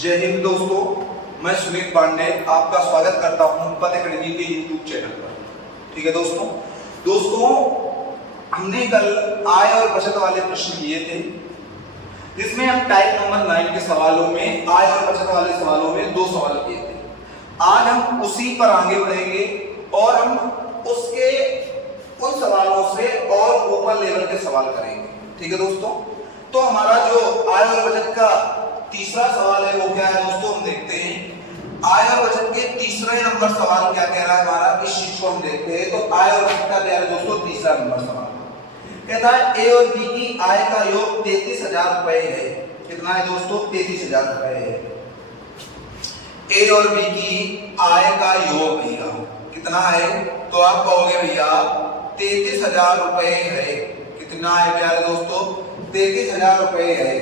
जय हिंद दोस्तों, मैं सुमित पांडे आपका स्वागत करता हूं पथ एकेडमी के यूट्यूब चैनल पर। ठीक है दोस्तों हमने कल आय और बचत वाले प्रश्न किए थे, जिसमें हम टाइप नंबर 9 के सवालों में आय और बचत वाले सवालों में 2 सवाल किए थे। आज हम उसी पर आगे बढ़ेंगे और हम उसके उन सवालों से और ऊपर लेवल के सवाल करेंगे। ठीक है दोस्तों, तो हमारा जो आय और बचत का तीसरा सवाल है वो क्या है दोस्तों, हम देखते हैं। आय और बचत के तीसरे नंबर सवाल क्या कह रहा है हमारा, इस चीज को हम देखते हैं। तो आय और बचत का क्या है दोस्तों, तीसरा नंबर सवाल कहता है ए और बी की आय का योग 33,000 रुपए है। कितना है दोस्तों, 33,000 रुपए है। ए और बी की आय का योग भैया कितना है, तो आप कहोगे भैया 33,000 रुपए है। कितना है प्यारे दोस्तों, 33,000 रुपए है।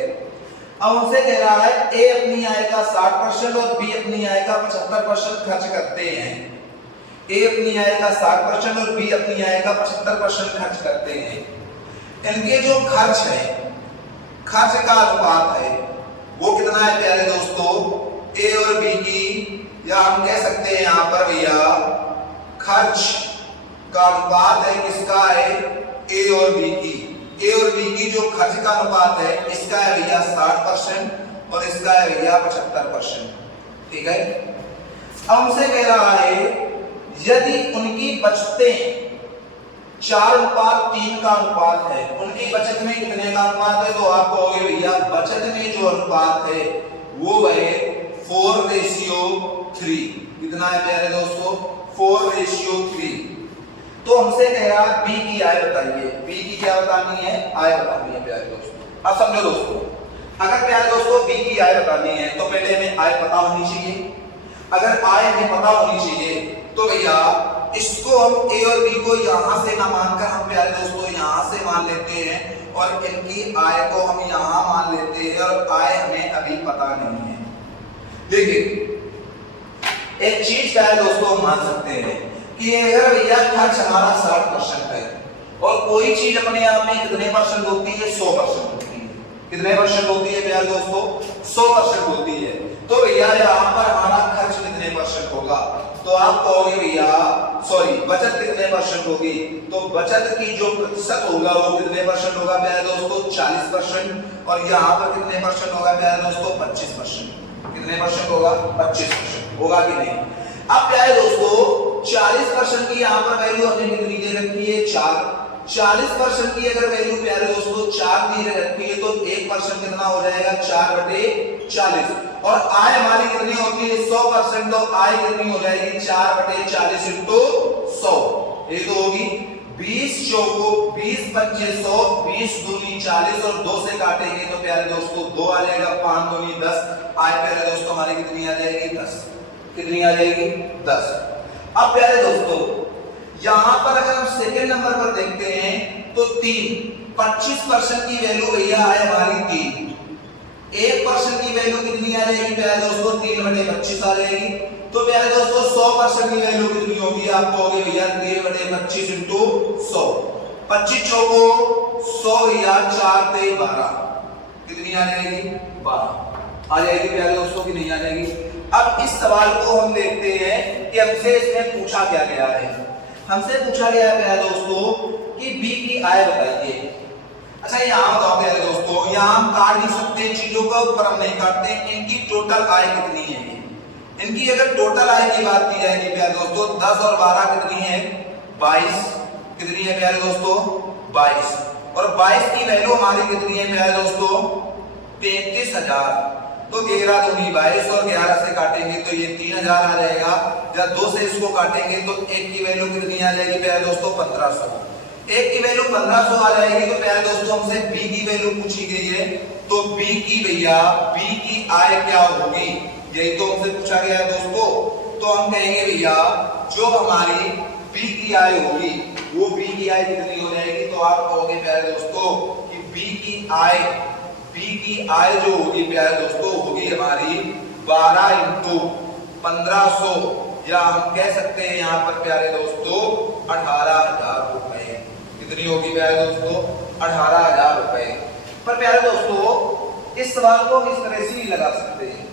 अब उनसे कह रहा है ए अपनी आय का 60% और बी अपनी आय का 75% खर्च करते हैं। ए अपनी आय का 60% और बी अपनी आय का 75% खर्च करते हैं। इनके जो खर्च है, खर्च का अनुपात है वो कितना है प्यारे दोस्तों, ए और बी की, या हम कह सकते हैं यहाँ पर भैया खर्च का अनुपात है किसका है, ए और बी की। ए और बी की जो खर्च का अनुपात है इसका है भैया 60% और इसका है भैया 75%। ठीक है, अब हमसे कह रहा है यदि उनकी बचतें 4:3 का अनुपात है, उनकी बचत में कितने का अनुपात है, तो आप कहोगे भैया बचत में जो अनुपात है वो है 4:3। कितना है प्यारे दोस्तों, 4:3। तो हमसे कह रहा है बी की आय बताइए। बी की क्या बतानी है, आय बतानी है प्यारे दोस्तों। अब समझो दोस्तों, अगर प्यारे दोस्तों बी की आय बतानी है तो पहले हमें आय पता होनी चाहिए। अगर आय हमें पता होनी चाहिए तो भैया इसको हम ए और बी को यहां से ना मानकर हम प्यारे दोस्तों यहां से मान लेते हैं और इनकी आय को हम यहां मान लेते हैं और आय हमें अभी पता नहीं है। लेकिन एक चीज प्यारे दोस्तों हम मान सकते हैं कि अगर भैया खर्च हमारा 60% है और कोई चीज अपने आप में कितने परसेंट होती है, 100% होती है। कितने परसेंट होती है प्यारे दोस्तों, 100% होती है। तो भैया यहाँ पर हमारा खर्च कितने परसेंट होगा, तो आप कहोगे भैया बचत कितने परसेंट होगी, तो बचत की जो प्रतिशत होगा वो कितने परसेंट होगा प्यारे दोस्तों, 40%। और यहाँ पर कितने परसेंट होगा प्यारे दोस्तों, 25%। कितने परसेंट होगा, 25% होगा कि नहीं। अब प्यारे दोस्तों 40% की यहाँ पर वैल्यू हमने कितनी दे रखी है, 4। 40% की अगर वैल्यू प्यारे दोस्तों 4 दी रखी है तो 1% कितना हो जाएगा, 4/40। और आय हमारी कितनी होती है, 100%। तो आय कितनी हो जाएगी, 4/40 × 100। ये तो होगी 20 चौको 20 पंचे 100, 20 दूनी 40 और 2 से काटेंगे तो प्यारे दोस्तों 2 आ जाएगा, 5 दूनी 10। आय प्यारे दोस्तों हमारी कितनी आ जाएगी, 10। कितनी आ जाएगी, 10। अब प्यारे दोस्तों यहां पर अगर हम सेकंड नंबर पर देखते हैं तो 3, 25% की वैल्यू भैया है हमारी 3। 1% की वैल्यू कितनी आ जाएगी प्यारे दोस्तों, 3/25 आ जाएगी। तो प्यारे दोस्तों 100% की वैल्यू कितनी होगी, आप कहोगे भैया 3/25 × 100। 25 चौको 100 या 4 × 12 कितनी आ जाएगी, 12 आ जाएगी प्यारे दोस्तों की नहीं आ जाएगी। अब इस सवाल को हम देखते हैं कि हमसे इसमें पूछा क्या गया है। हमसे पूछा गया है प्यारे दोस्तों कि बी की आय बताइए। अच्छा यहाँ बताओ प्यारे दोस्तों, यहाँ हम काट नहीं सकते चीजों का, ऊपर हम नहीं काटते। इनकी टोटल आय कितनी है, इनकी अगर टोटल आय की बात की जाएगी प्यारे दोस्तों 10 और 12 कितनी है, 22। कितनी है प्यारे दोस्तों, 22। और 22 की वैल्यू हमारी कितनी है प्यारे दोस्तों, 33,000। तो 11 दूनी 22 और 11 से काटेंगे तो ये 3,000 आ जाएगा। जब 2 से इसको काटेंगे तो 1 की वैल्यू कितनी आ जाएगी प्यारे दोस्तों, 1500। 1 की वैल्यू 1500 आ जाएगी। तो प्यारे दोस्तों हमसे बी की वैल्यू पूछी गई है, तो बी की भैया बी की आय क्या होगी, यही तो हमसे पूछा गया है दोस्तों। तो हम कहेंगे भैया जो हमारी बी की आय होगी वो बी की आय कितनी हो जाएगी, तो आप कहोगे प्यारे दोस्तों कि बी की आय जो होगी प्यारे दोस्तों होगी हमारी 12 × 1500, या हम कह सकते हैं यहाँ पर प्यारे दोस्तों 18,000 रुपए। कितनी होगी प्यारे दोस्तों, 18,000 रुपए। पर प्यारे दोस्तों इस सवाल को हम इस तरह से नहीं लगा सकते हैं।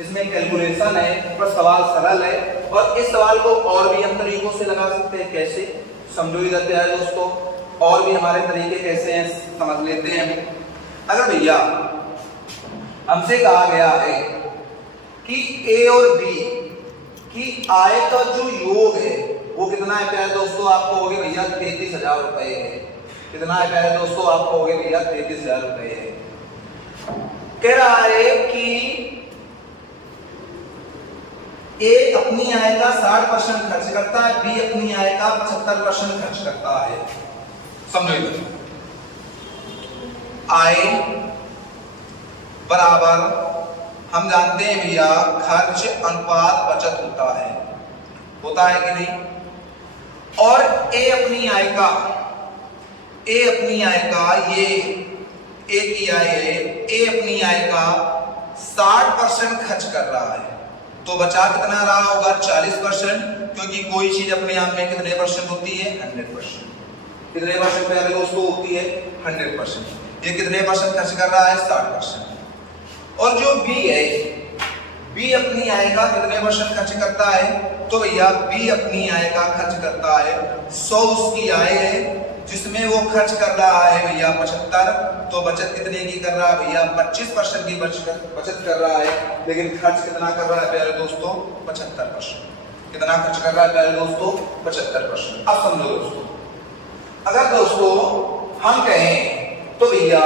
इसमें कैलकुलेशन है पर सवाल सरल है, और इस सवाल को और भी हम तरीकों से लगा सकते हैं। कैसे, समझो इधर प्यारे दोस्तों, और भी हमारे तरीके कैसे हैं समझ लेते हैं। अगर भैया हमसे कहा गया है कि ए और बी की आय का जो योग है वो कितना है प्यारे दोस्तों, आपको हो गया भैया 33,000 रुपए है। कितना है प्यारे दोस्तों, आपको हो गया भैया 33,000 रुपए है। कह रहा है कि ए अपनी आय का 60% खर्च करता है, बी अपनी आय का 75% खर्च करता है। समझो इधर, आय बराबर हम जानते हैं भैया खर्च अनुपात बचत होता है कि नहीं। और ए अपनी आय का ये ए की आय है, ए अपनी आय का 60% खर्च कर रहा है, तो बचा कितना रहा होगा 40%, क्योंकि कोई चीज अपने आप में कितने परसेंट होती है 100%। कितने परसेंट प्यारे दोस्तों होती है 100%। ये कितने परसेंट खर्च कर रहा है 60%। और जो बी है, बी अपनी आय का कितने परसेंट खर्च करता है, तो भैया बी अपनी आय का खर्च करता है 100 उसकी आय है, जिसमें वो खर्च कर रहा है भैया 75, तो बचत कितने की कर रहा है भैया 25% की बचत कर रहा है, लेकिन खर्च कितना कर रहा है प्यारे दोस्तों 75%। कितना खर्च कर रहा है प्यारे दोस्तों 75%। अब समझो दोस्तों, अगर दोस्तों हम कहें तो भैया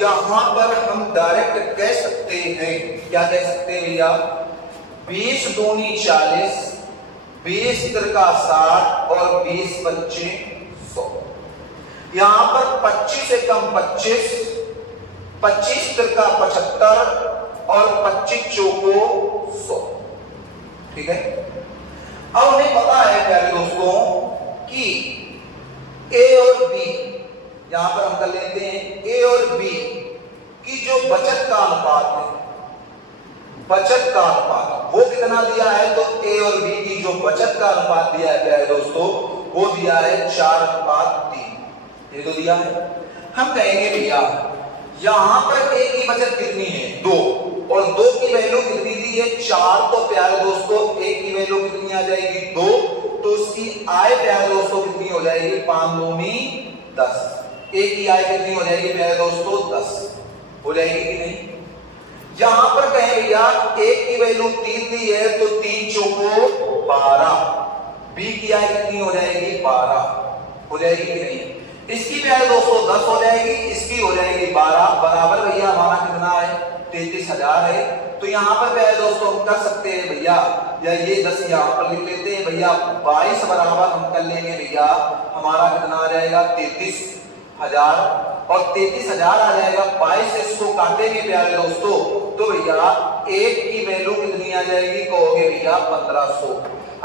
यहां पर हम डायरेक्ट कह सकते हैं, क्या कह सकते हैं भैया, 20 दूनी 40, 20 तिरका 60 और 20 पंचे 100। यहां पर 25 से कम 25, 25 तिरका 75 और 25 चौको 100। ठीक है। अब हमें पता है प्यारे दोस्तों कि ए और बी, यहां पर हम कर लेते हैं ए और बी की जो बचत का अनुपात है, बचत का अनुपात वो कितना दिया है, तो ए और बी की जो बचत का अनुपात दिया है प्यारे दोस्तों वो दिया है 4:3। ये तो दिया है। हम कहेंगे भैया यहां पर ए की बचत कितनी है 2, और 2 की वैल्यू कितनी दी है 4, तो प्यारे दोस्तों ए की वैल्यू कितनी आ जाएगी 2, तो उसकी आय प्यारे दोस्तों कितनी हो जाएगी 5 दूनी 10। ए की आय कितनी हो जाएगी प्यारे दोस्तों 10 हो जाएगी कि नहीं। यहां पर कहें भैया ए की वैल्यू 3 दी है, तो 3 चौको 12, बी की आय कितनी हो जाएगी 12 हो जाएगी कि नहीं। इसकी प्यारे दोस्तों 10 हो जाएगी, इसकी हो जाएगी 12, बराबर भैया हमारा कितना है 33,000 है। तो यहाँ पर प्यारे दोस्तों हम कर सकते हैं भैया, या ये 10 यहाँ पर लिख लेते हैं भैया, 22 बराबर हम कर लेंगे भैया, हमारा कितना आ जाएगा 33,000, और 33,000 आ जाएगा। 22 से इसको काटेंगे प्यारे दोस्तों, तो भैया 1 की वैल्यू कितनी आ जाएगी, कहोगे भैया 1500।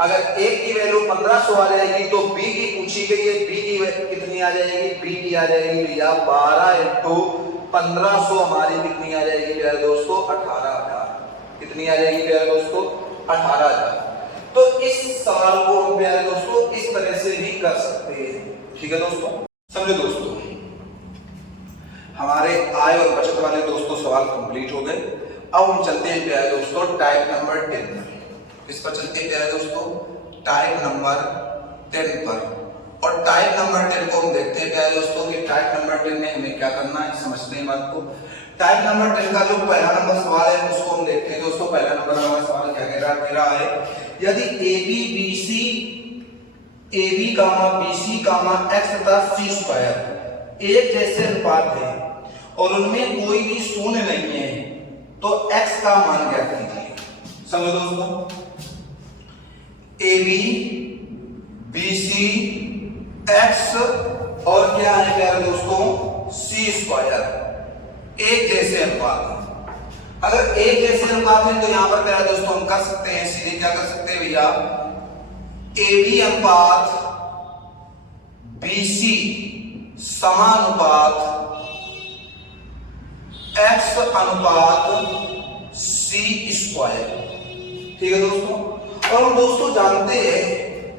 अगर 1 की वैल्यू 1500 आ जाएगी तो बी की पूछी गई है, बी की कितनी आ जाएगी, बी की आ जाएगी भैया 12 इंटू 1500, हमारी कितनी आ जाएगी प्यारे दोस्तों 18,000। कितनी आ जाएगी प्यारे दोस्तों 18,000। तो इस सवाल को हम प्यारे दोस्तों इस तरह से भी कर सकते हैं। ठीक है दोस्तों, समझो दोस्तों, हमारे आय और बचत वाले दोस्तों सवाल कंप्लीट हो गए। अब हम चलते हैं प्यारे दोस्तों टाइप नंबर 10 पर। किस पर चलते हैं प्यारे दोस्तों, टाइप नंबर 10 पर। और टाइप नंबर 10 को हम देखते हैं प्यारे दोस्तों कि टाइप नंबर 10 में हमें क्या करना है, समझते हैं बात को। टाइप नंबर 10 का जो पहला नंबर सवाल है उसको हम देखते हैं दोस्तों। पहला नंबर हमारा सवाल क्या कह रहा है, यदि AB, BC, X तथा C स्क्वायर एक जैसे अनुपात है और उनमें कोई भी शून्य नहीं है, तो X का मान ज्ञात कीजिए। समझो दोस्तों, AB, BC, X और क्या है प्यारे दोस्तों C स्क्वायर एक जैसे अनुपात है। अगर एक जैसे अनुपात है तो यहां पर प्यारे दोस्तों हम कर सकते हैं, सीधे क्या कर सकते हैं भैया, AB अनुपात BC समानुपात X अनुपात C स्क्वायर। ठीक है दोस्तों। और हम दोस्तों जानते हैं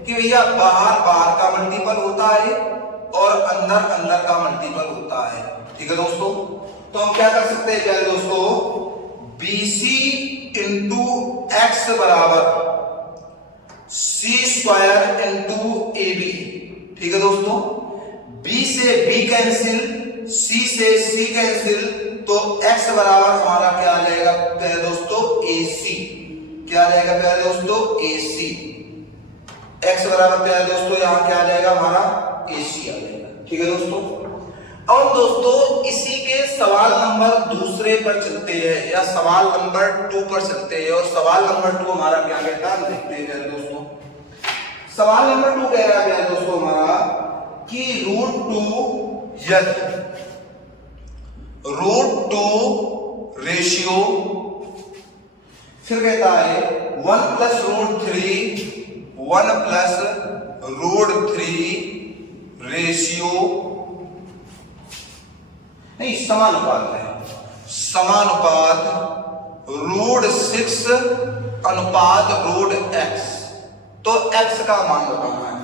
कि भैया बाहर का मल्टीपल होता है और अंदर का मल्टीपल होता है। ठीक है दोस्तों। तो हम क्या कर सकते हैं प्यारे दोस्तों, BC इंटू एक्स बराबर सी स्क्वायर इंटू ए बी। ठीक है दोस्तों, बी से बी कैंसिल, सी से सी कैंसिल, तो x बराबर हमारा क्या आ जाएगा प्यारे दोस्तों, AC। क्या आ जाएगा प्यारे दोस्तों, AC। x बराबर प्यारे दोस्तों यहां क्या आ जाएगा हमारा AC आ जाएगा। ठीक है दोस्तों, अब दोस्तों इसी के सवाल नंबर दूसरे पर चलते हैं या सवाल नंबर 2 पर चलते हैं। और सवाल नंबर 2 हमारा क्या कहता है देखते हैं प्यारे दोस्तों। सवाल नंबर 2 कह रहा है प्यारे दोस्तों हमारा कि √2 यदि √2 रेशियो, फिर कहता है 1 + √3 1 + √3 रेशियो नहीं समानुपात है, समानुपात √6 अनुपात √x। तो x का मान बताना है।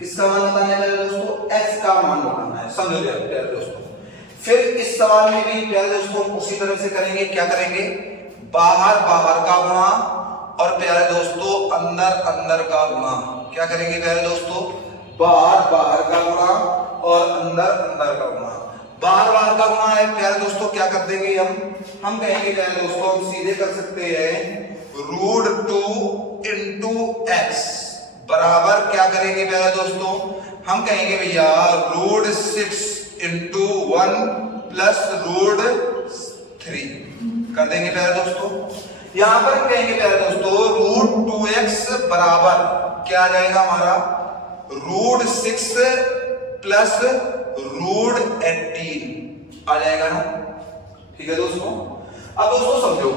किसका मान बताना है दोस्तों, x का मान बताना है। समझ लिया प्यारे दोस्तों। फिर इस सवाल में भी प्यारे दोस्तों उसी तरह से करेंगे। क्या करेंगे, बाहर बाहर का गुणा और प्यारे दोस्तों अंदर अंदर का गुणा। क्या करेंगे प्यारे दोस्तों, बाहर बाहर का गुणा और अंदर अंदर का गुणा। बाहर बाहर का गुणा है प्यारे दोस्तों, क्या कर देंगे हम कहेंगे प्यारे दोस्तों, हम सीधे कर सकते हैं √2 इंटू एक्स बराबर क्या करेंगे प्यारे दोस्तों, हम कहेंगे भैया √6 इंटू 1 + √3 कर देंगे प्यारे दोस्तों। यहां पर हम कहेंगे प्यारे दोस्तों √2x बराबर क्या आ जाएगा हमारा √6 + √18 आ जाएगा ना। ठीक है दोस्तों, अब दोस्तों समझो,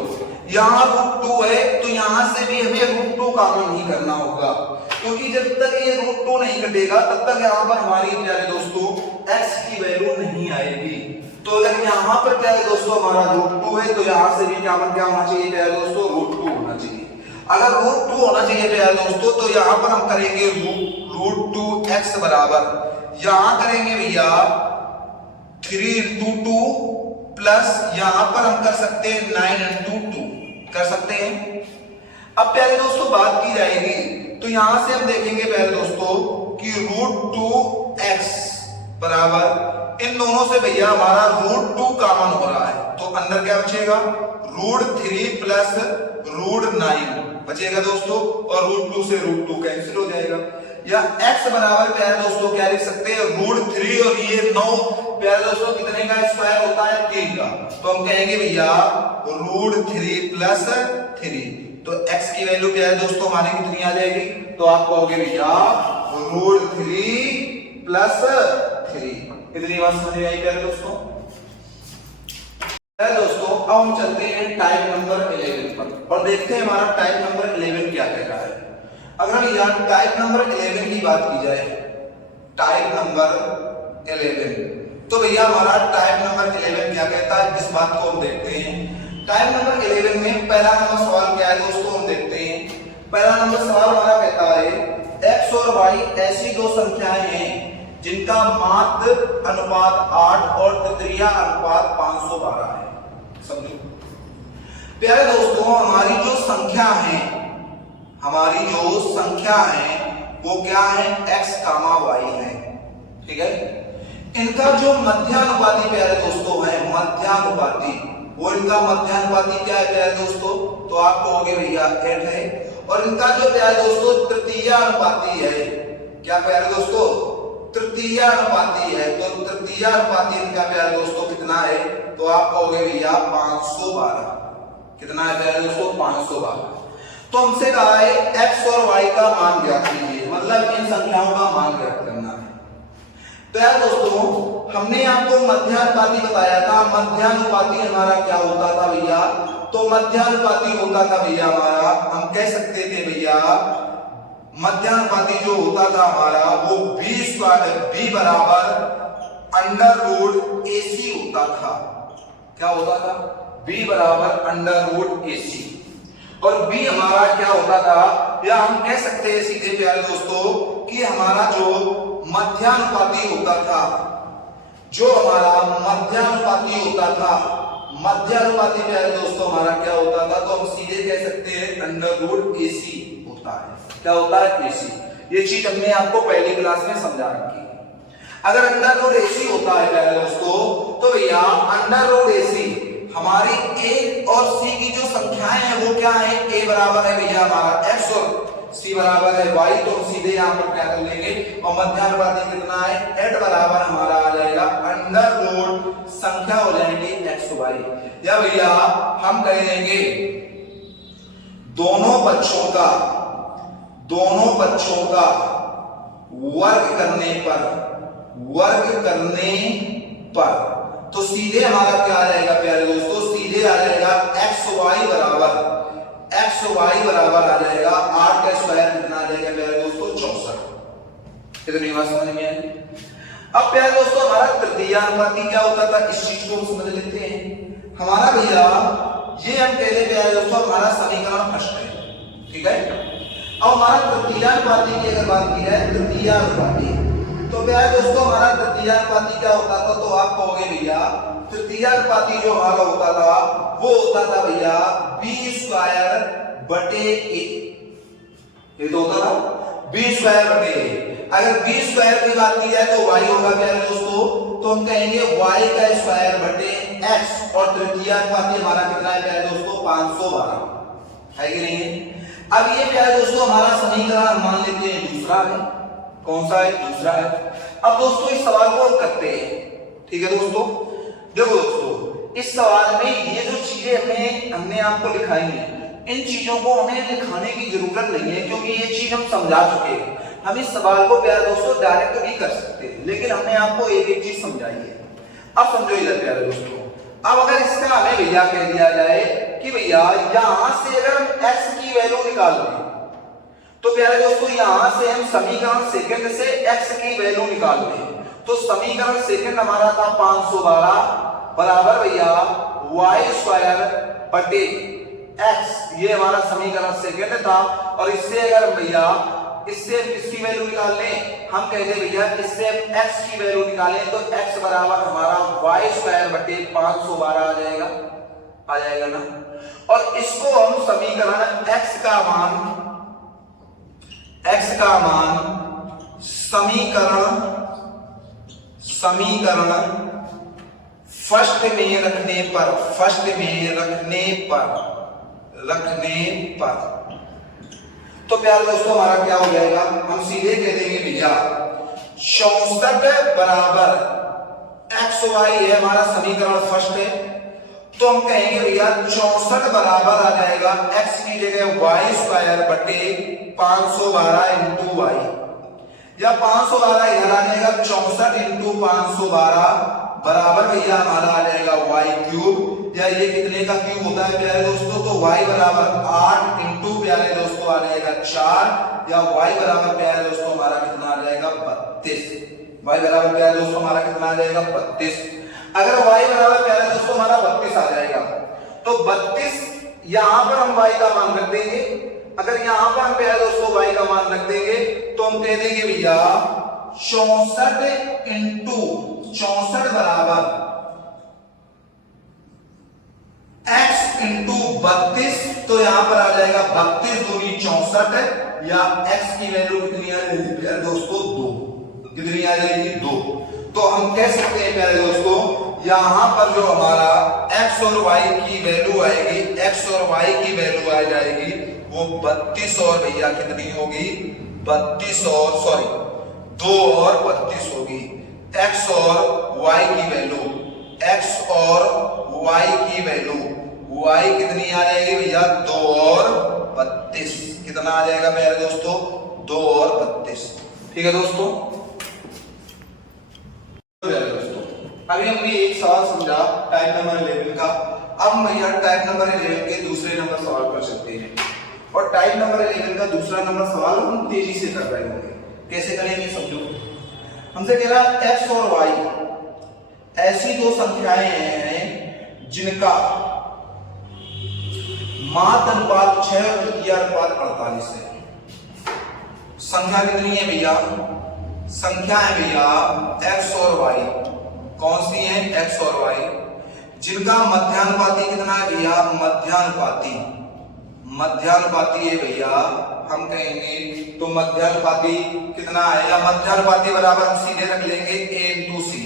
यहां √2 है तो यहां से भी हमें √2 कॉमन नहीं करना होगा, क्योंकि जब तक ये √2 नहीं कटेगा तब तक यहां पर हमारी प्यारे दोस्तों x की वैल्यू नहीं आएगी। तो अगर यहां पर प्यारे दोस्तों हमारा √2 है तो यहां से भी क्या होना चाहिए प्यारे दोस्तों, √2 होना चाहिए। अगर √2 होना चाहिए प्यारे दोस्तों तो यहां पर हम करेंगे √2x बराबर, यहां करेंगे भैया 3 × 2 प्लस यहां पर हम कर सकते हैं 9 × 2 कर सकते हैं। अब प्यारे दोस्तों बात की जाएगी तो यहां से हम देखेंगे प्यारे दोस्तों कि √2x बराबर इन दोनों से भैया हमारा √2 कॉमन हो रहा है, तो अंदर क्या बचेगा √3 + √9 बचेगा दोस्तों, और √2 से √2 कैंसिल हो जाएगा। या x बराबर प्यारे दोस्तों क्या लिख सकते हैं √3 और ये 9 प्यारे दोस्तों कितने का स्क्वायर होता है 3 का, तो हम कहेंगे भैया √3 + 3। तो x की वैल्यू प्यारे दोस्तों हमारी कितनी आ जाएगी, तो आप कहोगे भैया √3 + 3। इतनी बात समझ में आई प्यारे दोस्तों। दोस्तों अब हम चलते हैं टाइप नंबर 11 पर और देखते हैं हमारा टाइप नंबर 11 क्या कह रहा है। अगर यहाँ टाइप नंबर 11 की बात की जाए, टाइप नंबर 11, तो भैया हमारा टाइप नंबर 11 क्या कहता है, इस बात को हम देखते हैं। टाइप नंबर 11 में पहला नंबर सवाल क्या है दोस्तों, हम देखते हैं। पहला नंबर सवाल हमारा कहता है x और y ऐसी दो संख्याएं हैं जिनका माध्य अनुपात 8 और तृतीय अनुपात 512 है। समझो प्यारे दोस्तों, हमारी जो संख्या है वो क्या है x, y है। ठीक है, इनका जो मध्यानुपाती प्यारे दोस्तों है, मध्यानुपाती, वो इनका मध्यानुपाती क्या है प्यारे दोस्तों, तो आप कहोगे भैया 8 है। और इनका जो प्यारे दोस्तों तृतीय अनुपाती है, क्या प्यारे दोस्तों तृतीय अनुपाती है, तो तृतीय अनुपाती इनका प्यारे दोस्तों कितना है, तो आप कहोगे भैया 512। कितना है प्यारे दोस्तों 512। तो हमसे कहा है x और y का मान ज्ञात कीजिए, मतलब इन संख्याओं का मान ज्ञात करना है। तो यार दोस्तों हमने आपको मध्यानुपाती बताया था। मध्यानुपाती हमारा क्या होता था भैया, तो मध्यानुपाती होता था भैया हमारा, हम कह सकते थे भैया मध्यानुपाती जो होता था हमारा वो b बराबर √AC होता था। क्या होता था, b बराबर √AC। और b हमारा क्या होता था, या हम कह सकते हैं सीधे प्यारे दोस्तों कि हमारा जो मध्यानुपाती होता था, जो हमारा मध्यानुपाती होता था, मध्यानुपाती प्यारे दोस्तों हमारा क्या होता था, तो हम सीधे कह सकते हैं अंडर रूट AC होता है। क्या होता है? AC। ये चीज हमने आपको पहली क्लास में समझा रखी। अगर अंडर रूट AC होता है प्यारे दोस्तों, तो भैया अंडर रूट AC हमारी A और C की जो संख्याएं हैं वो क्या है, A बराबर है भैया हमारा X और C बराबर है Y, तो सीधे यहाँ पर क्या कर लेंगे, और मध्यानुपाती कितना है, H बराबर हमारा आ जाएगा अंडर रूट संख्या हो जाएगी XY, या भैया हम कह देंगे दोनों बच्चों का वर्ग करने पर तो सीधे हमारा क्या आ जाएगा प्यारे दोस्तों, सीधे आ जाएगा XY बराबर आ जाएगा 8 का स्क्वायर कितना आ जाएगा प्यारे दोस्तों 64। कितनी बात समझ में आई? अब प्यारे दोस्तों हमारा तृतीयानुपाती क्या होता था, इस चीज को हम समझ लेते हैं। हमारा भैया ये हम कह रहे प्यारे दोस्तों हमारा समीकरण फर्स्ट है, ठीक है। अब हमारा तृतीयानुपाती की अगर बात की जाए, तृतीयानुपाती तो प्यारे दोस्तों हमारा तृतीयानुपाती क्या होता था, तो आप कहोगे भैया तृतीयानुपाती जो हमारा होता था वो होता था भैया B²/A। ये तो होता था B²/A। अगर B² की बात की जाए तो y होगा प्यारे दोस्तों, तो हम कहेंगे y²/x, और तृतीयानुपाती हमारा कितना है प्यारे दोस्तों 512 है कि नहीं। अब ये प्यारे दोस्तों हमारा समीकरण मान लेते हैं दूसरा है। कौन सा है? दूसरा है। अब दोस्तों इस सवाल को हम करते हैं, ठीक है दोस्तों। देखो दोस्तों इस सवाल में ये जो चीजें हमने आपको लिखाई हैं, इन चीजों को हमें लिखाने की जरूरत नहीं है, क्योंकि ये चीज हम समझा चुके हैं। हम इस सवाल को प्यारे दोस्तों डायरेक्ट भी कर सकते हैं, लेकिन हमने आपको एक एक चीज समझाई है। अब समझो इधर प्यारे दोस्तों, अब अगर इसका हमें भैया कह दिया जाए कि भैया यहां से अगर हम x की वैल्यू निकाल लें, तो प्यारे दोस्तों यहां से हम समीकरण सेकंड से x की वैल्यू निकाल लें, तो समीकरण सेकंड हमारा था 512 बराबर भैया y²/x, ये हमारा समीकरण सेकंड था। और इससे अगर भैया इससे किसकी वैल्यू निकाल लें, हम कहते हैं भैया इससे x की वैल्यू निकालें, तो x बराबर हमारा y²/512 आ जाएगा ना। और इसको हम समीकरण x का मान समीकरण फर्स्ट में रखने पर तो प्यारे दोस्तों हमारा क्या हो जाएगा, हम सीधे कह देंगे भैया 64 बराबर XY है हमारा समीकरण फर्स्ट है, तो हम कहेंगे भैया 64 बराबर आ जाएगा x की जगह y²/512 इंटू y, या 512 इधर आ जाएगा 64 इंटू 512 बराबर भैया हमारा आ जाएगा y³, या ये कितने का क्यूब होता है प्यारे दोस्तों, तो y बराबर 8 इंटू प्यारे दोस्तों आ जाएगा 4, या y बराबर प्यारे दोस्तों हमारा कितना आ जाएगा 32। y बराबर प्यारे दोस्तों हमारा कितना आ जाएगा 32। अगर y बराबर प्यारे दोस्तों हमारा 32 आ जाएगा, तो 32 यहां पर हम y का मान रख देंगे। अगर यहां पर हम प्यारे दोस्तों y का मान रख देंगे, तो हम कह देंगे भैया 64 इंटू 64 बराबर x इंटू 32, तो यहां पर आ जाएगा 32 दूनी 64, या x की वैल्यू कितनी आ जाएगी प्यारे दोस्तों 2। कितनी आ जाएगी 2। तो हम कह सकते हैं प्यारे दोस्तों यहां पर जो हमारा x और y की वैल्यू आएगी, x और y की वैल्यू आ जाएगी वो 32 और भैया कितनी होगी 32 और सॉरी 2 और 32 होगी। x और y की वैल्यू y कितनी आ जाएगी भैया 2 और 32। कितना आ जाएगा मेरे दोस्तों 2 और 32। ठीक है दोस्तों। अभी हमने एक सवाल समझा टाइप नंबर 11 का। अब भैया टाइप नंबर 11 के दूसरे नंबर सवाल पर चलते हैं, और टाइप नंबर 11 का दूसरा नंबर सवाल हम तेजी से कर रहे होंगे। कैसे करेंगे समझो। हमसे कह रहा x और y ऐसी दो संख्याएं हैं जिनका माध्य अनुपात 6 और तृतीय अनुपात 48 है। संख्या कितनी है भैया, संख्या है भैया x और y। कौन सी है x और y। जिनका मध्यानुपाती कितना है भैया, मध्यानुपाती है भैया, हम कहेंगे तो मध्यानुपाती कितना आएगा, मध्यानुपाती बराबर हम सीधे रख लेंगे a इंटू सी,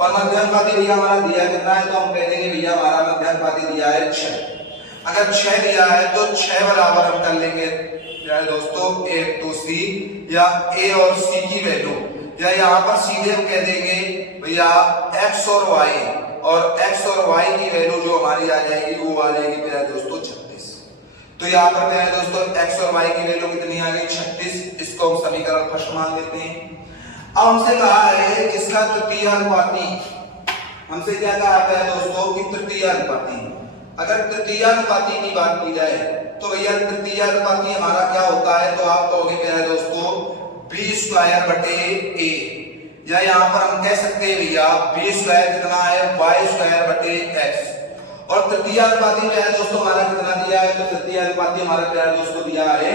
और मध्यानुपाती भैया हमारा दिया कितना है, तो हम कह देंगे भैया हमारा मध्यानुपाती दिया है 6। अगर 6 दिया है तो 6 बराबर हम कर लेंगे यार दोस्तों a इंटू सी, या a और c की वैल्यू, या यहाँ पर सीधे हम कह देंगे भैया x और y, और x और y की वैल्यू जो हमारी आ जाएगी वो आ जाएगी प्यारे दोस्तों 36। तो यहाँ पर प्यारे दोस्तों x और y की वैल्यू कितनी आ गई 36, इसको हम समीकरण फर्स्ट मान लेते हैं। अब हमसे कहा है इसका तृतीयानुपाती, हमसे क्या कहा है दोस्तों कि तृतीयानुपाती, अगर तृतीयानुपाती की बात की जाए तो भैया तृतीयानुपाती हमारा क्या होता है, तो आप कहोगे प्यारे दोस्तों b स्क्वायर बटे a, या यहाँ पर हम कह सकते हैं भैया b स्क्वायर कितना है y स्क्वायर बटे x, और तृतीयानुपाती प्यारे दोस्तों हमारा कितना दिया है, तो तृतीयानुपाती हमारा प्यारे दोस्तों दिया है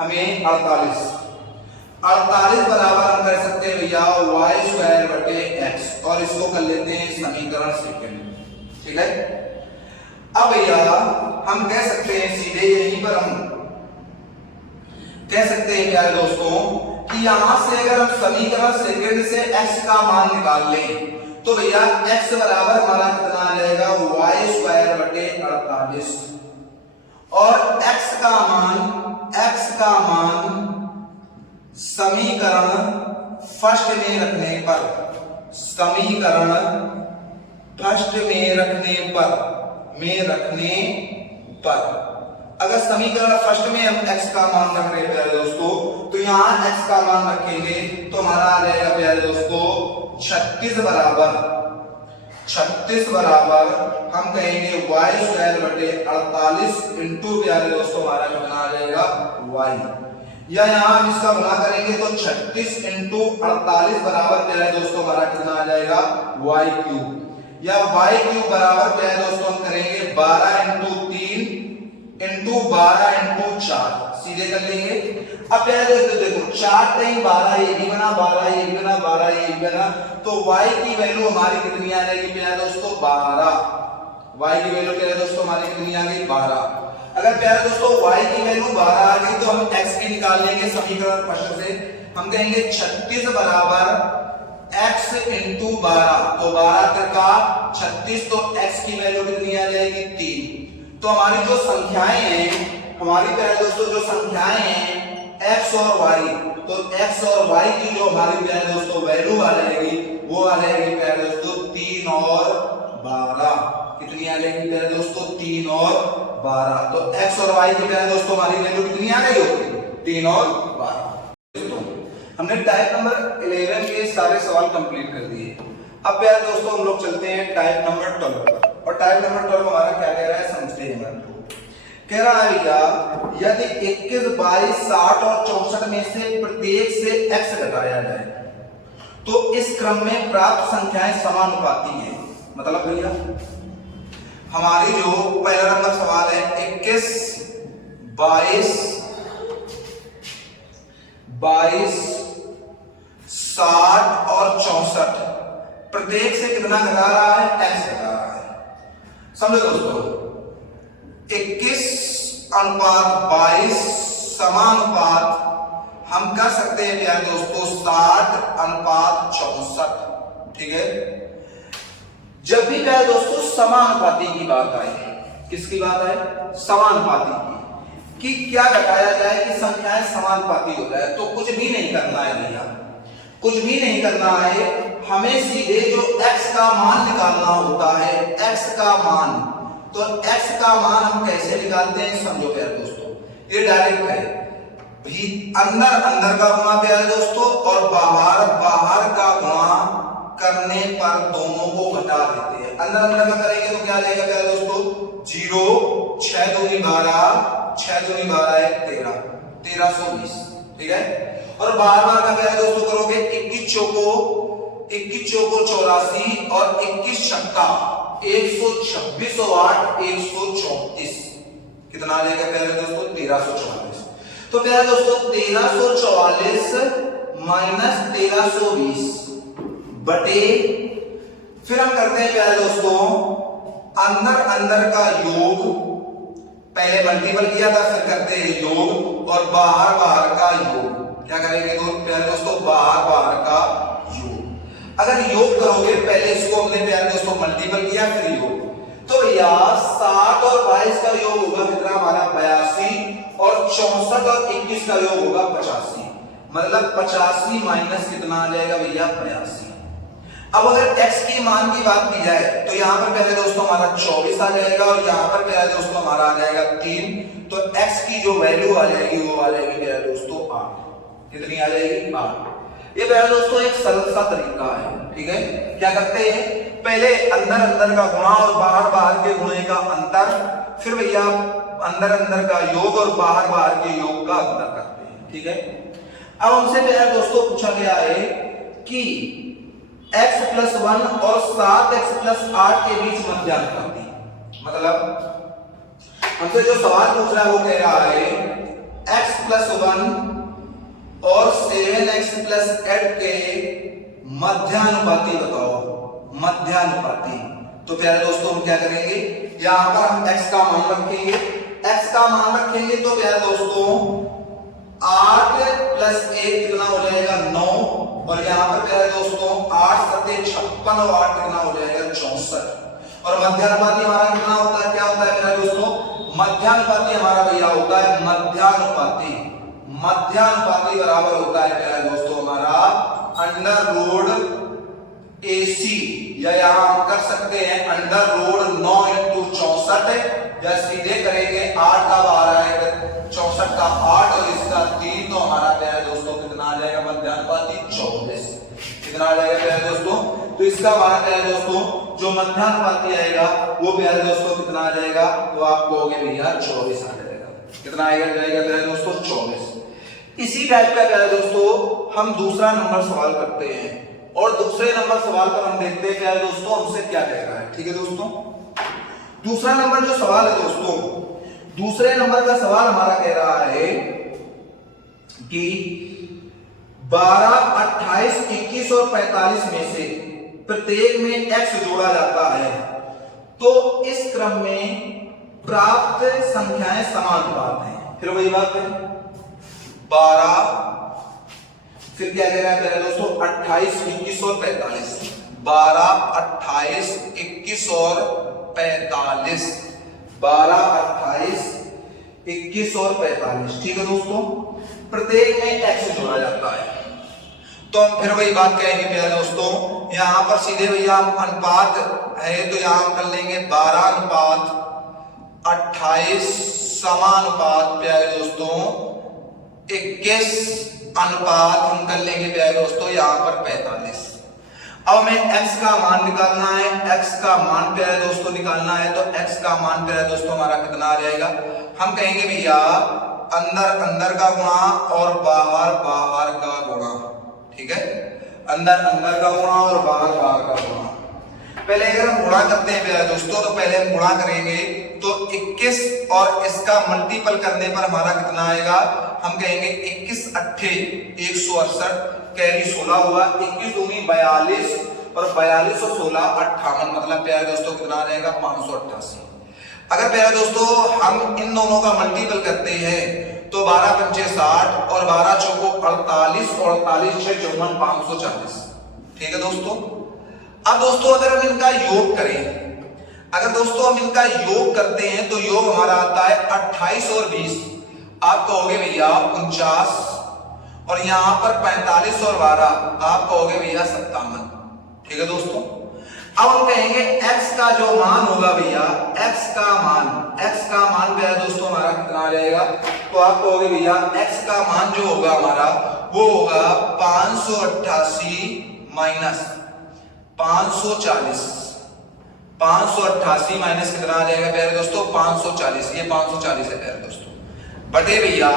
हमें 48 बराबर हम कर सकते हैं भैया y स्क्वायर बटे x, और इसको कर लेते हैं समीकरण सेकंड। ठीक है, अब भैया हम कह सकते हैं सीधे यहीं पर हम कह सकते हैं प्यारे दोस्तों कि यहां से अगर हम समीकरण सेकंड से x का मान निकाल लें तो भैया x बराबर हमारा कितना आ जाएगा y स्क्वायर बटे 48, और x का मान समीकरण फर्स्ट में रखने पर, समीकरण फर्स्ट में रखने पर अगर समीकरण फर्स्ट में हम x का मान रख रहे हैं प्यारे दोस्तों, तो यहाँ x का मान रखेंगे तो हमारा आ जाएगा प्यारे दोस्तों 36 बराबर हम कहेंगे y स्क्वायर बटे 48 इंटू प्यारे दोस्तों हमारा कितना आ जाएगा y, या यहाँ हम इसका गुणा करेंगे तो 36 इंटू 48 बराबर प्यारे दोस्तों हमारा कितना आ जाएगा y क्यूब, या y क्यूब बराबर प्यारे दोस्तों हम करेंगे 12 इंटू 3 इंटू 12 इंटू 4, सीधे कर लेंगे। अब प्यारे दोस्तों देखो 4 टाइम 12 ये भी बना, 12 ये भी बना, 12 ये भी बना, तो y की वैल्यू हमारी कितनी आ जाएगी प्यारे दोस्तों 12, y की वैल्यू प्यारे दोस्तों हमारी कितनी आ गई 12। अगर प्यारे दोस्तों y की वैल्यू 12 आ गई तो हम x की निकाल लेंगे समीकरण फर्स्ट से, हम कहेंगे 36 बराबर x इंटू 12, तो 12 का 36, तो x की वैल्यू कितनी आ जाएगी 3। तो हमारी जो संख्याएं हैं, हमारी प्यारे दोस्तों जो संख्याएं हैं x और y, तो x और y की जो हमारी प्यारे दोस्तों वैल्यू आ जाएगी वो आ जाएगी प्यारे दोस्तों 3 और 12, कितनी आ जाएगी प्यारे दोस्तों 3 और 12, तो x और y की प्यारे दोस्तों हमारी वैल्यू कितनी आ गई होगी 3 और 12। हमने टाइप नंबर 11 के सारे सवाल कंप्लीट कर दिए। अब प्यारे दोस्तों हम लोग चलते हैं टाइप नंबर 12, और टाइप नंबर 12 हमारा क्या कह रहा है समझते हैं। कह रहा है भैया यदि 21, 22, 60 और 64 में से प्रत्येक से x घटाया जाए तो इस क्रम में प्राप्त संख्याएं समानुपाती हैं। मतलब भैया हमारी जो पहला नंबर सवाल है 21, 22, 60 और 64 प्रत्येक से कितना घटा रहा है x घटा रहा है। समझो दोस्तों 21 अनुपात 22 समानुपात हम कर सकते हैं प्यारे दोस्तों 60 अनुपात 64। ठीक है, जब भी प्यारे दोस्तों समानुपाती की बात आए, किसकी बात आए समानुपाती की, कि क्या घटाया जाए कि संख्याएं समानुपाती हो जाए, तो कुछ भी नहीं करना है भैया, कुछ भी नहीं करना है, हमें सीधे जो x का मान निकालना होता है, x का मान, तो x का मान हम कैसे निकालते हैं समझो प्यारे दोस्तों, ये डायरेक्ट है भी अंदर अंदर का गुणा प्यारे दोस्तों और बाहर बाहर का गुणा करने पर दोनों को घटा देते हैं। अंदर अंदर का करेंगे तो क्या आ जाएगा प्यारे दोस्तों 0, 6 दूनी 12, 6 दूनी 12 13, 1320। ठीक है, और बार बार का प्यारे दोस्तों करोगे 21 चौको 84 और 21 छक्का 126 और 8 134, कितना आ जाएगा प्यारे दोस्तों 1344। तो प्यारे दोस्तों 1344 माइनस 1320 बटे, फिर हम करते हैं प्यारे दोस्तों अंदर अंदर का योग, पहले मल्टीपल किया था फिर करते हैं योग, और बाहर बाहर का योग। क्या करेंगे प्यारे दोस्तों, बाहर बाहर का योग। अगर योग करोगे, पहले इसको हमने प्यारे दोस्तों मल्टीपल किया फिर योग, तो भैया 7 और 22 का योग होगा कितना हमारा 82, और 64 और 21 का योग होगा 85। मतलब 85 माइनस कितना आ जाएगा भैया 82। अब अगर x की मान की बात की जाए तो यहां पर पहले दोस्तों हमारा 24 आ जाएगा, और यहां पर पहले दोस्तों हमारा आ जाएगा 3। तो x की जो वैल्यू आ जाएगी वो आ जाएगी पहले दोस्तों 8। कितनी आ जाएगी 8। ये पहले दोस्तों एक सरल सा तरीका है, ठीक है। क्या करते हैं, पहले अंदर अंदर का गुणा और बाहर बाहर के गुणे का अंतर, फिर भैया अंदर अंदर का योग और बाहर बाहर के योग का अंतर करते हैं, ठीक है। अब हमसे पहले दोस्तों पूछा गया है कि x + 1 और 7x + 8 के बीच मध्यांतर दी। मतलब हमसे जो सवाल पूछ रहा है वो कह रहा है x + 1 और 7x + 8 के मध्यानुपाती बताओ, मध्यानुपाती। तो प्यारे दोस्तों हम क्या करेंगे, यहां पर हम x का मान रखेंगे, x का मान रखेंगे तो प्यारे दोस्तों 8 + 1 कितना हो जाएगा 9, और यहां पर प्यारे दोस्तों 8 × 56 और 8 कितना हो जाएगा 64। और मध्यानुपाती हमारा कितना होता है, क्या होता है प्यारे दोस्तों, मध्यानुपाती हमारा भैया होता है मध्यानुपाती, मध्यानुपाती बराबर होता है प्यारे दोस्तों हमारा √AC, या यहां हम कर सकते हैं √9 × 64, या सीधे करेंगे 8 का 12 है 64 का 8 और इसका 3, तो हमारा प्यारे दोस्तों कितना आ जाएगा मध्यानुपाती 24। कितना आ जाएगा प्यारे दोस्तों, तो इसका हमारा प्यारे दोस्तों जो मध्यानुपाती आएगा वो प्यारे दोस्तों कितना आ जाएगा, तो आप कहोगे भैया 24 आ जाएगा। कितना आएगा प्यारे दोस्तों 24। इसी टाइप का प्यारे दोस्तों हम दूसरा नंबर सवाल करते हैं, और दूसरे नंबर सवाल पर हम देखते हैं प्यारे दोस्तों हमसे क्या कह रहा है, ठीक है दोस्तों। दूसरा नंबर जो सवाल है दोस्तों, दूसरे नंबर का सवाल हमारा कह रहा है कि 12, 28, 21 और 45 में से प्रत्येक में x जोड़ा जाता है, तो इस क्रम में प्राप्त संख्याएं समानुपात हैं। फिर वही बात है 12, फिर क्या कह रहा है प्यारे दोस्तों 28, 21 और 45, 12, 28, 21 और 45, 12, 28, 21 और 45, ठीक है दोस्तों। प्रत्येक में x जोड़ा जाता है, तो हम फिर वही बात कहेंगे प्यारे दोस्तों, यहां पर सीधे भैया हम अनुपात है तो यहां हम कर लेंगे 12:28 समानुपात प्यारे दोस्तों 21 अनुपात हम कर लेंगे प्यारे दोस्तों यहां पर 45। अब हमें x का मान निकालना है, x का मान प्यारे दोस्तों निकालना है, तो x का मान प्यारे दोस्तों हमारा कितना आ जाएगा, हम कहेंगे भैया अंदर अंदर का गुणा और बाहर बाहर का गुणा, ठीक है, अंदर अंदर का गुणा और बाहर बाहर का गुणा। पहले अगर हम गुणा करते हैं प्यारे दोस्तों, तो पहले हम गुणा करेंगे तो 21 और इसका मल्टीपल करने पर हमारा कितना आएगा, हम कहेंगे 21 अट्ठे 168, कैरी 16 हुआ, 21 दूनी 42 और 42 और 16 58, मतलब प्यारे दोस्तों कितना आ जाएगा 588। अगर प्यारे दोस्तों हम इन दोनों का मल्टीपल करते हैं तो 12 पंचे 60 और 12 चौको 48 और 48 6 54 540, ठीक है दोस्तों। अब दोस्तों अगर हम इनका योग करें, अगर दोस्तों हम इनका योग करते हैं तो योग हमारा आता है 28 और 20, आप कहोगे भैया 49, और यहां पर 45 और 12 आप कहोगे भैया 57, ठीक है दोस्तों। अब हम कहेंगे x का जो मान होगा भैया, x का मान भैया दोस्तों हमारा कितना आ जाएगा, तो आप कहोगे भैया x का मान जो होगा हमारा वो होगा 588 माइनस 540, 588 माइनस कितना आ जाएगा प्यारे दोस्तों 540, ये 540 है प्यारे दोस्तों, बटे भैया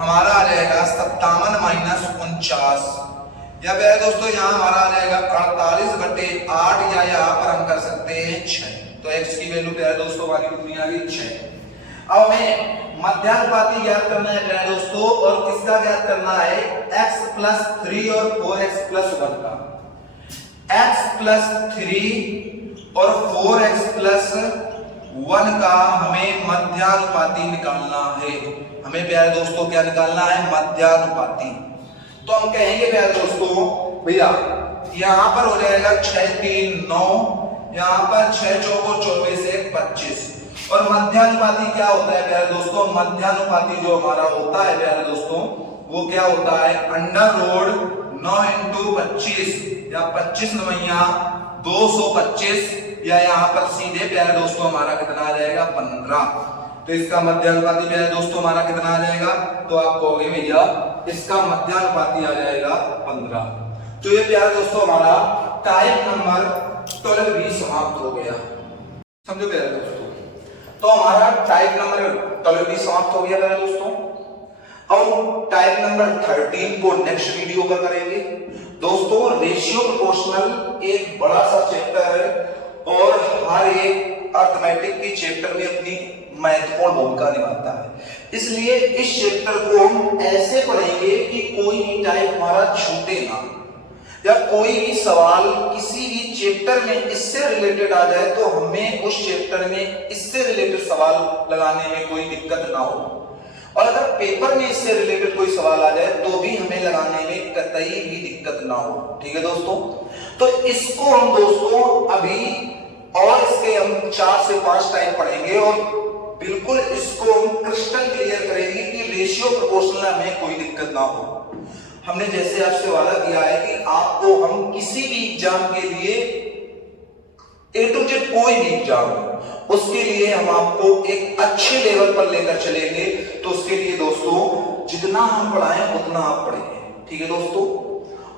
हमारा आ जाएगा 57 माइनस 49, या प्यारे दोस्तों यहाँ हमारा आ जाएगा 48 बटे 8, या यहाँ पर हम कर सकते हैं 6, तो x की वैल्यू प्यारे दोस्तों हमारी कितनी आ गई 6। अब हमें मध्यानुपाती ज्ञात करना है प्यारे दोस्तों, और किसका ज्ञात करना है, x प्लस 3 और 4x प्लस 1 का, x प्लस 3 और 4x प्लस 1 का हमें मध्यानुपाती निकालना है। हमें प्यारे दोस्तों क्या निकालना है? मध्यानुपाती। तो हम कहेंगे प्यारे दोस्तों भैया यहां पर हो जाएगा 6 3 9, यहां पर 6 चौको 24 से 25। और मध्यानुपाती क्या होता है प्यारे दोस्तों? मध्यानुपाती जो हमारा होता है प्यारे दोस्तों वो क्या होता है? अंडर रोड 9 इंटू 25 या 25 नवैया 225, या यहाँ पर सीधे प्यारे दोस्तों हमारा कितना आ जाएगा? 15। तो इसका मध्यानुपाती प्यारे दोस्तों हमारा कितना आ जाएगा? तो आप कहोगे भैया इसका मध्यानुपाती आ जाएगा 15। तो ये प्यारे दोस्तों हमारा टाइप नंबर 12 भी समाप्त हो गया। समझो प्यारे दोस्तों, तो हमारा टाइप नंबर 12 भी समाप्त हो गया प्यारे दोस्तों। हम टाइप नंबर 13 को नेक्स्ट वीडियो पर करेंगे। दोस्तों रेशियो प्रोपोर्शनल एक बड़ा सा चैप्टर है और हर एक अर्थमेटिक की चैप्टर में अपनी महत्वपूर्ण भूमिका निभाता है। इसलिए इस चैप्टर को हम ऐसे पढ़ेंगे कि कोई भी टाइप हमारा छूटे ना, या कोई भी सवाल किसी भी चैप्टर में इससे रिलेटेड आ जाए तो हमें उस चैप्टर में इससे रिलेटेड सवाल लगाने में कोई दिक्कत ना हो, और अगर पेपर में इससे रिलेटेड कोई सवाल आ जाए तो भी हमें लगाने में कतई भी दिक्कत ना हो। ठीक है दोस्तों, तो इसको हम दोस्तों अभी और इसके हम 4 से 5 टाइम पढ़ेंगे और बिल्कुल इसको हम क्रिस्टल क्लियर करेंगे कि रेशियो प्रोपोर्शनल में कोई दिक्कत ना हो। हमने जैसे आपसे वादा किया है कि आपको हम किसी भी एग्जाम के लिए A to Z कोई भी एग्जाम उसके लिए हम आपको एक अच्छे लेवल पर लेकर चलेंगे। तो उसके लिए दोस्तों जितना हम पढ़ाएं उतना आप पढ़ेंगे। ठीक है दोस्तों,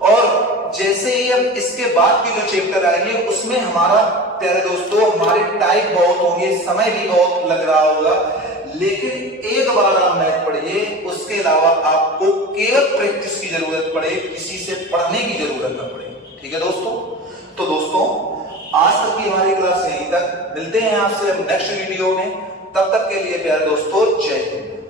और जैसे ही अब इसके बाद के जो चैप्टर आएंगे उसमें हमारा प्यारे दोस्तों हमारे टाइप बहुत होंगे, समय भी बहुत लग रहा होगा, लेकिन एक बार आप मैथ पढ़िए, उसके अलावा आपको केवल प्रैक्टिस की जरूरत पड़े, किसी से पढ़ने की जरूरत न पड़े। ठीक है दोस्तों, तो दोस्तों आज तक की हमारी क्लास यहीं तक। मिलते हैं आपसे नेक्स्ट वीडियो में, तब तक के लिए प्यारे दोस्तों जय हिंद।